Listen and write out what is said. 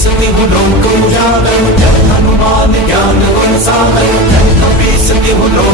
पीसती हूँ लोक उजागर, जय हनुमान ज्ञान गुण सागर, जय पीसती हूँ लोक